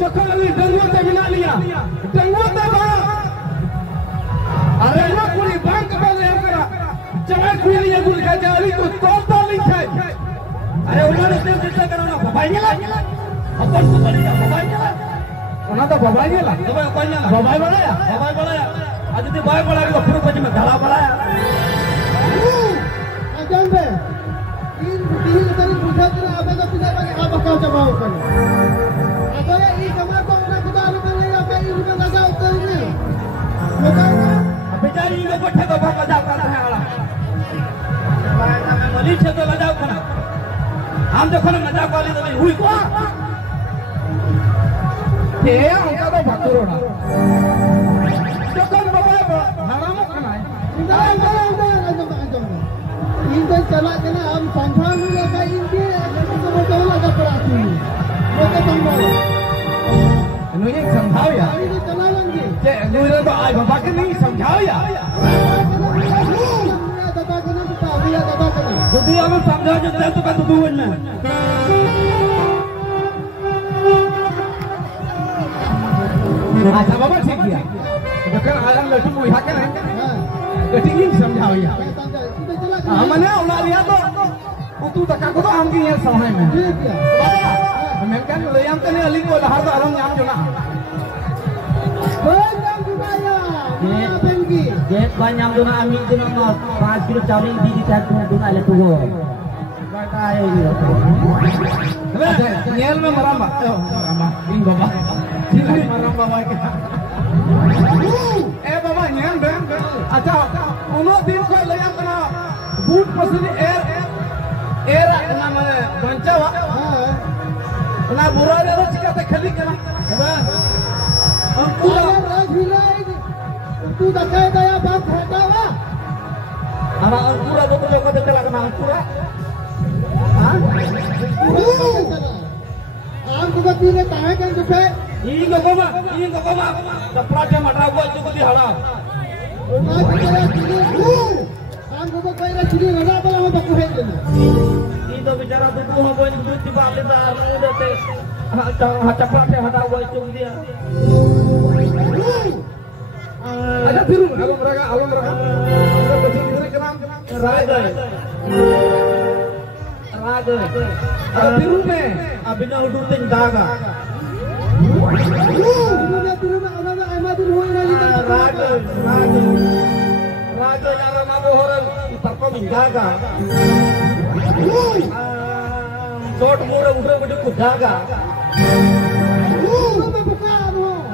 जखन अली डंगो ते मिला लिया डंगो ते बा अरे वो पूरी बैंक में ले करा जगह खुली है गुल का जाली को तो लिखे अरे उन्होंने से चिंता करो ना भाई गेला अपन को बढ़िया भाई गेला ओना तो भाई गेला तो भाई बढ़ाया आज तो भाई बढ़ाया तो पूरा कुछ में धड़ा बढ़ाया अजन बे तीन तरी बुझा तेरा अबे तो पिता का आप बकाव जमाओ कर अगर ये कमा को ना खुदा रुपए ले अबे ये रुपए लगा उतर नहीं बताओ बेचारी इनको पट्टे को मजाक कर रहा है वाला मैं मलिक से तो मजाक कर हम जो खन मजाक वाली तो हुई को ये उनका तो भतुरोड़ा जो कल बाबा हराम खाना है इनके चला के ना हम संभाल लेगा इनके तो वो तो लगा पड़ा थी वो तो संभाल इन्होंने समझाओ यार इन्हें चला लेंगे जे इन्होंने तो आज बाबा के नहीं समझाओ यार दादा के ना बता दिया दादा के ना दुनिया में समझा जो तेरे तो का दुबई में अच्छा बाबा ठीक किया जब आलम लड्डू को यहाँ के रहेंगे गटी नहीं समझाओ यार हमने उड़ा लिया तो तू तक को तो हम की है समय में ठीक है मैं क्या ले हम तो नहीं अली को हर तो आलम जान जो ना banyak budaya bengi Jet banyak dona amin dona 5 kilo cabai di satu dona ada tuh. Bagai nyel में maramba इन बाबा sini maramba वाके बाबा nyel deh अच्छा उन्हों दिन को ले हम ना बूट पसंद एरा nama bancawa ना बुरा रे चिका ते खली कना पूरा राजविलाई तू दखाए गया बात हटावा हमारा पूरा बोतल को तो चला करना पूरा हां आम को पीने ताहे के दुखे ini goma कपड़ा के मटरा को जो दी हड़ा आम को कइरा चिली लगा बला हम बकु है ini तो बेचारा दुखु हो बोल दूध की बात लेता मुंह देते कपड़ा के हटा हुआ चुक दिया ada biru alum raga kecil kecil kenam raga ada biru में अभी ना उड़ते दागा biru में ana ama दिन होई ना raga यार ना बोहर तक दागा शॉट मोरे उड़े उड़े कुदागा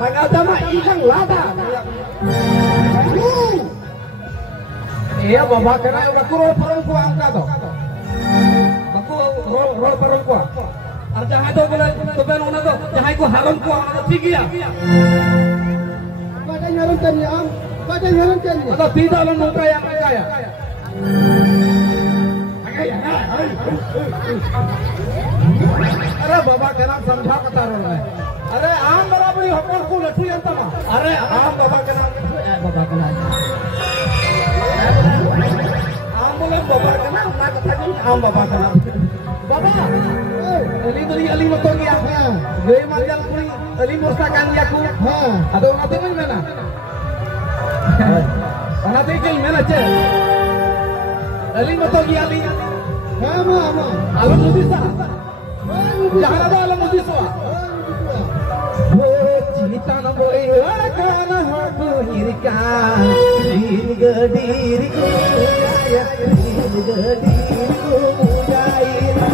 raga sama ikan lada iya bawa kena baku roll ku angka to baku roll ku ar jahay to bole to ben ona to jahay ko haram ku ana ठीक है pada nyaron kan ya तो तीदा लो NOTA या क्या अरे बाबा के नाम समझा पता रहा है अरे आम बराबरी हकोर को लठी अंत ना अरे आम बाबा के नाम आम बोले बाबा के नाम ना कथा नहीं आम बाबा के नाम बाबा अली मत गया गे मारजल कोई अली मोसा कान गया को हां अदो नाते में ना नाते के में ना चे अली मत गया अली हां हां आलम मुदिसा jangan ada alam mudiso cinta na boy kana hatu hirkan diriku ya diriku jaira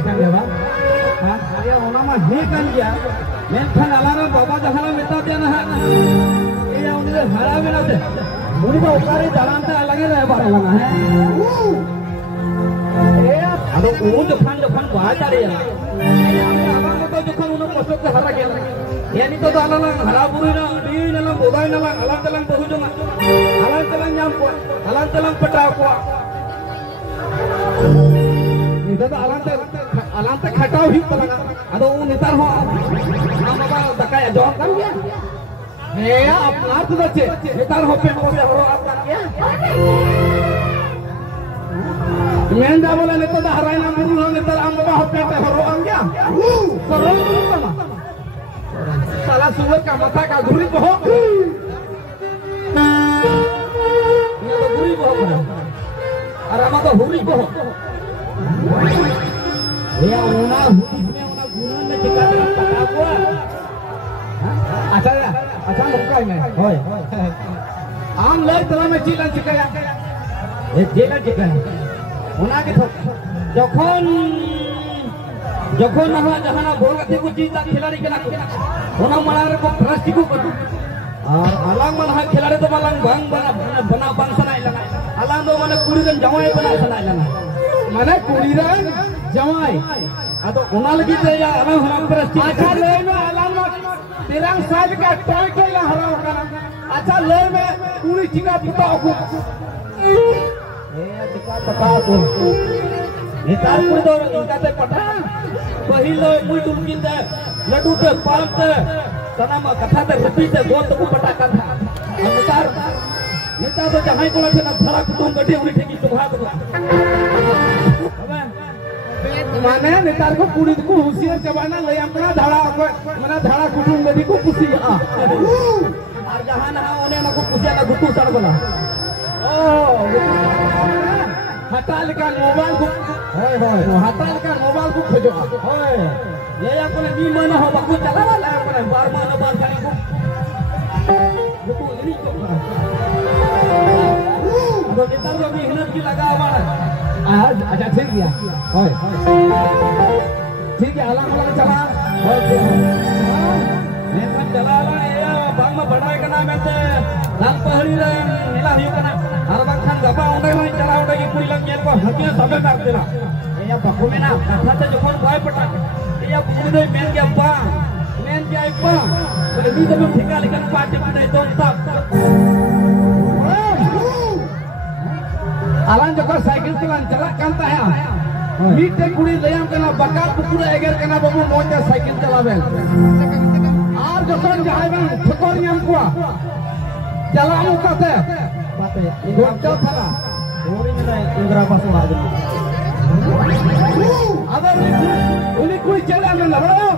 kan ya bang? Ya orang mah kan dia. Menkan alarm bapak jangan minta dia nah. Iya udah haramin aja. Muni bawa kari jalan te alangnya lah barang lah. Iya. Aduh depan baca dia. Abang itu depan udah masuk ke hara gila. Ya ini tuh alang haraburi na di nalang bodai nalang alang telang berhujung. Alang telang nyampu. Alang telang petakwa. Itu tuh alang te khatau hi palang. Aduh nitar ho. Apa dakai jawab kan dia. Ya अपना तो बच्चे नितार हो पे हो आपका क्या मैं जा बोला ने तो हराई ना मुरु नितार हम बाबा हो पे हो अंग्या सरल तो साला सुअर का माथा का घुरी को हो ये तो घुरी को हो अरे हम तो हुरी को हो ये उना हुरी में उना गुरन में टिका पटा को अच्छा अच्छा मुक्का में होय आम लय तरह में जिला चिकाया ये जिला चिकाया उना के जखन ना जहाना बोल के को जीता खिलाड़ी के ना उना मनारे को प्लास्टिक को बटू और अलग मन हा खिलाड़ी तो मलंग बंग बना बंग सनाई लगा अलग तो माने कुड़ी रन जवाई बना सनाई लगा माने कुड़ी रन जवाई अतो उना लगी ते या अलग हम प्लास्टिक अच्छा ले में अलग तिरंग साज का टॉय के ला हरा करना अच्छा ले में पूरी चिका पता को ए चिका पता को नितार को तो इनका ते पता पहिलो मुई तुमकी ते लड्डू ते पाल ते सनम कथा ते रपी ते गोत को पटा का था नितार तो जहां को ना धड़ा कुटुंब गड्डी उड़ी ठेकी तुहा को माने नितार को पूरी को होशियार जमाना ले अपना धड़ा मना धड़ा कुटुंब गड्डी को पुसी और जहां ना ओने ना को पुसिया ना गुटू सड़ बोला ओ हटाल का मोबाइल को होय होय हटाल का मोबाइल को खोजो होय ये अपने नी मन हो बाकू चला वाला अपने बार मन बार खाली को गुटू इनी को तो नितार को भी हिनत की लगा वाला आज अच्छा ठीक गया होय ठीक है अलग अलग चला होय ने सब चला ला ये बांग में बढ़ाए का नाम है लाल पहड़ी रे नीला हियो का हर बखन गपा उंडे में चला उंडे की पूरी लग को हकिया सबे कर देला ये बखो में ना कथा ते जखन भय पटा ये पूरी दे मेन के अब्बा मेन के अब्बा बोले नी तो ठिका लेकिन पार्टी में तो सब alang jokor cycle tuan jalak kanta ya mite kuri layam kena bakar pukura eger kena babu moja cycle chalaben ar jokor jahai bang thokor nyam kuwa jalamu kate gocco thala ori mena indra pasu adu adar uni kui jala men labram